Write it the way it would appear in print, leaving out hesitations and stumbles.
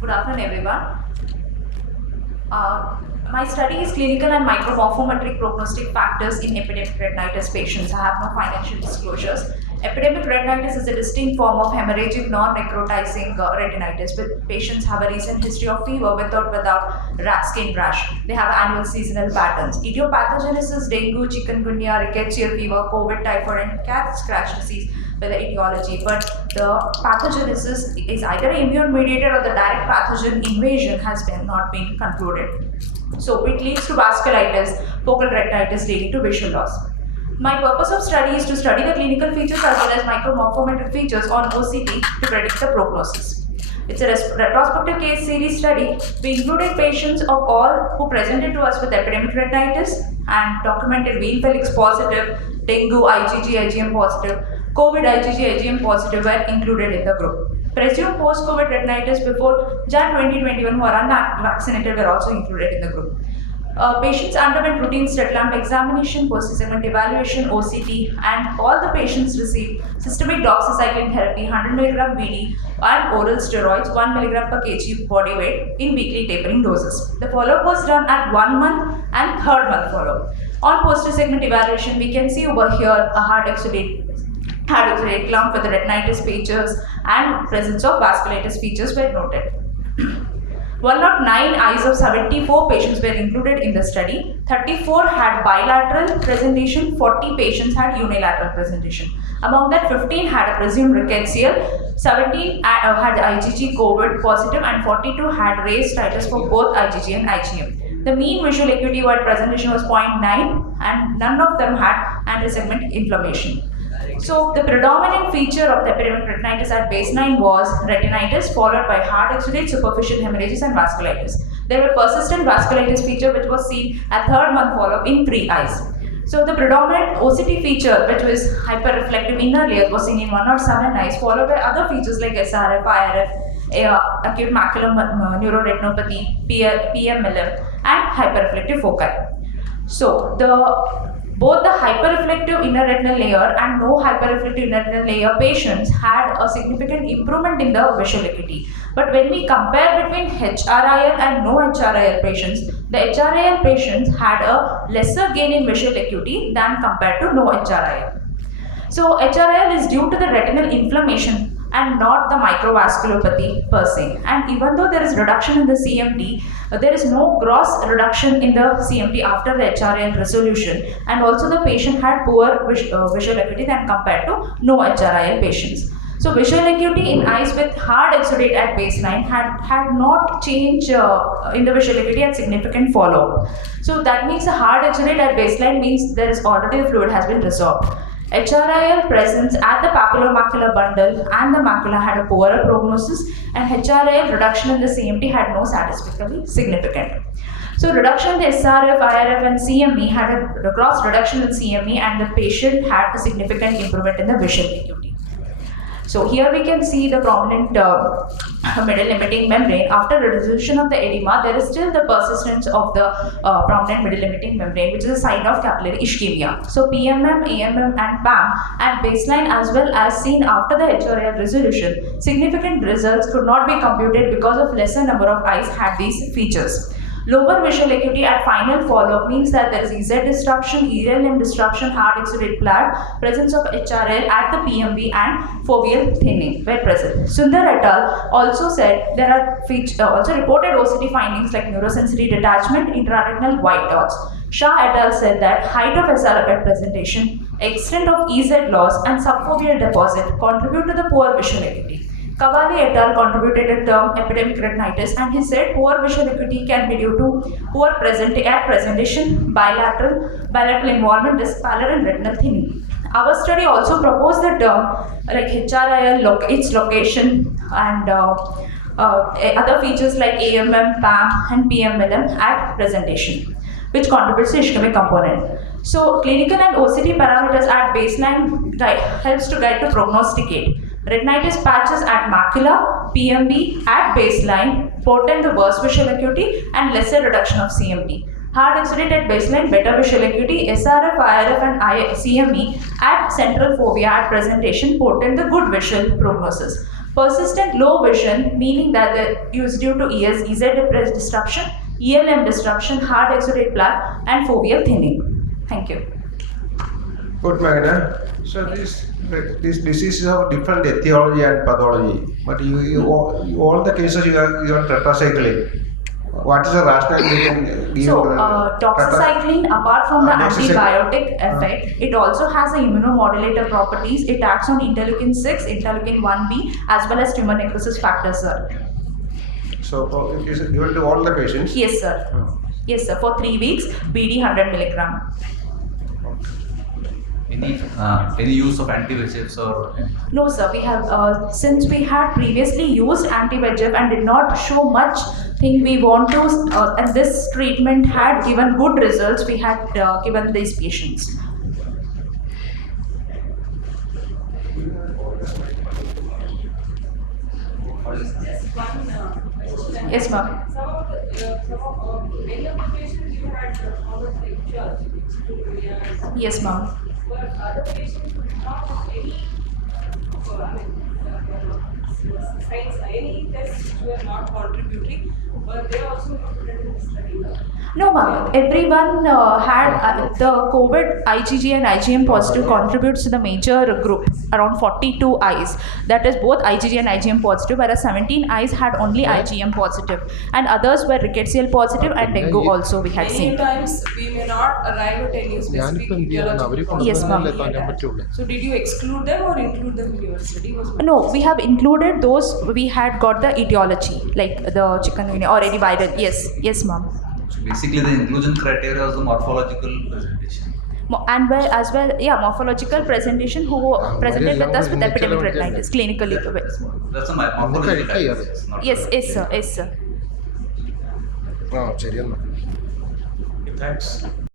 Good afternoon, everyone. My study is clinical and micromorphometric prognostic factors in epidemic retinitis patients. I have no financial disclosures. Epidemic retinitis is a distinct form of hemorrhagic non-necrotizing retinitis. Patients have a recent history of fever with or without skin rash. They have annual seasonal patterns. Idiopathogenesis: dengue, chikungunya, rickettsial fever, COVID, typhoid, and cat scratch disease with the etiology. But the pathogenesis is either immune mediated or the direct pathogen invasion has not been concluded. So it leads to vasculitis, focal retinitis leading to visual loss. My purpose of study is to study the clinical features as well as micromorphometric features on OCT to predict the prognosis. It's a retrospective case series study. We included patients of all who presented to us with epidemic retinitis and documented wheel Felix positive, dengue, IgG, IgM positive, COVID, IgG, IgM positive were included in the group. Presumed post-COVID retinitis before Jan 2021 who are unvaccinated were also included in the group. Patients underwent routine slit lamp examination, post-segment evaluation, OCT, and all the patients received systemic doxycycline therapy, 100 mg BD, and oral steroids, 1 mg per kg body weight in weekly tapering doses. The follow-up was done at 1 month and 3rd month follow-up. On posterior-segment evaluation, we can see over here a hard exudate clump with the retinitis features and presence of vasculitis features were noted. 109 eyes of 74 patients were included in the study. 34 had bilateral presentation, 40 patients had unilateral presentation. Among that, 15 had a presumed rickettsial, 17 had IgG COVID positive, and 42 had raised titers for both IgG and IgM. The mean visual acuity while presentation was 0.9 and none of them had anti-segment inflammation. So the predominant feature of the epidemic retinitis at baseline was retinitis followed by hard exudate, superficial hemorrhages, and vasculitis. There were persistent vasculitis feature which was seen at 3rd month follow-up in 3 eyes. So the predominant OCT feature, which was hyperreflective inner layers, was seen in 107 eyes, followed by other features like SRF, IRF, acute macular neuroretinopathy, PMLM, and hyperreflective foci. So both the hyperreflective inner retinal layer and no hyperreflective inner retinal layer patients had a significant improvement in the visual acuity. But when we compare between HRIL and no HRIL patients, the HRIL patients had a lesser gain in visual acuity than compared to no HRIL. So HRIL is due to the retinal inflammation and not the microvasculopathy per se. And even though there is reduction in the CMT, there is no gross reduction in the CMT after the HRIL resolution, and also the patient had poor visual acuity than compared to no HRIL patients. So visual acuity in eyes with hard exudate at baseline had not changed in the visual acuity at significant follow-up. So that means the hard exudate at baseline means there is already fluid has been resorbed. HRIL presence at the papillomacular bundle and the macula had a poorer prognosis, and HRIL reduction in the CMT had no statistically significant. So reduction in the SRF, IRF, and CME had a gross reduction in CME, and the patient had a significant improvement in the visual acuity. So here we can see the prominent middle limiting membrane. After resolution of the edema, there is still the persistence of the prominent middle limiting membrane, which is a sign of capillary ischemia. So PMM, AMM, and PAM at baseline as well as seen after the HRIL resolution, significant results could not be computed because of lesser number of eyes had these features. Lower visual acuity at final follow-up means that there is EZ disruption, ELM disruption, hard exudate plaque, presence of HRL at the PMV, and foveal thinning were present. Sundar et al. Also said there are also reported OCT findings like neurosensory detachment, intraretinal white dots. Shah et al. Said that height of SRF at presentation, extent of EZ loss, and subfoveal deposit contribute to the poor visual acuity. Cavalli et al. Contributed a term epidemic retinitis, and he said poor visual acuity can be due to poor presentation, bilateral involvement, disc pallor, and retinal thinning. Our study also proposed the term like HRIL, its location, and other features like AMM, PAM, and PMLM at presentation, which contributes to ischemic component. So clinical and OCT parameters at baseline helps to guide to prognosticate. Retinitis patches at macula, PMB at baseline portend the worst visual acuity and lesser reduction of CMT. Hard exudate at baseline, better visual acuity, SRF, IRF, and CME at central fovea at presentation portend the good visual prognosis. Persistent low vision, meaning that the is due to EZ disruption, ELM disruption, hard exudate plaque, and foveal thinning. Thank you. Good, Meghana. So this diseases have different etiology and pathology, but you all the cases you are tetracycline. What is the rationale you can give? So, doxycycline, apart from the antibiotic effect, it also has the immunomodulator properties. It acts on interleukin 6, interleukin 1b, as well as tumor necrosis factor, sir. So, it is given to all the patients? Yes, sir. Yes, sir. For 3 weeks, BD 100 milligram. Any use of anti-VEGFs or? No, sir. We have since we had previously used anti-VEGF and did not show much thing we want to, and this treatment had given good results. We had given these patients. Yes, ma'am. Many of the patients you had followed pictures. Yes, ma'am. But other patients would not have any, signs, any tests which were not contributing, but they also included in the study. No, ma'am. Everyone had the COVID IgG and IgM positive contributes to the major group, around 42 eyes. That is both IgG and IgM positive, whereas 17 eyes had only IgM positive, and others were rickettsial positive and dengue also we had Many seen. times we may not arrive at any specific etiological cause. Yes, ma'am. So did you exclude them or include them in your study? No, we have included those we had got the etiology, like the chikungunya or any viral. Yes, yes, ma'am. So basically, the inclusion criteria was the morphological presentation. And as well, yeah, morphological presentation who presented with us with epidemic retinitis, clinically. That's a morphological diagnosis, not Yes, yes, sir, yes, sir. Oh, Thanks.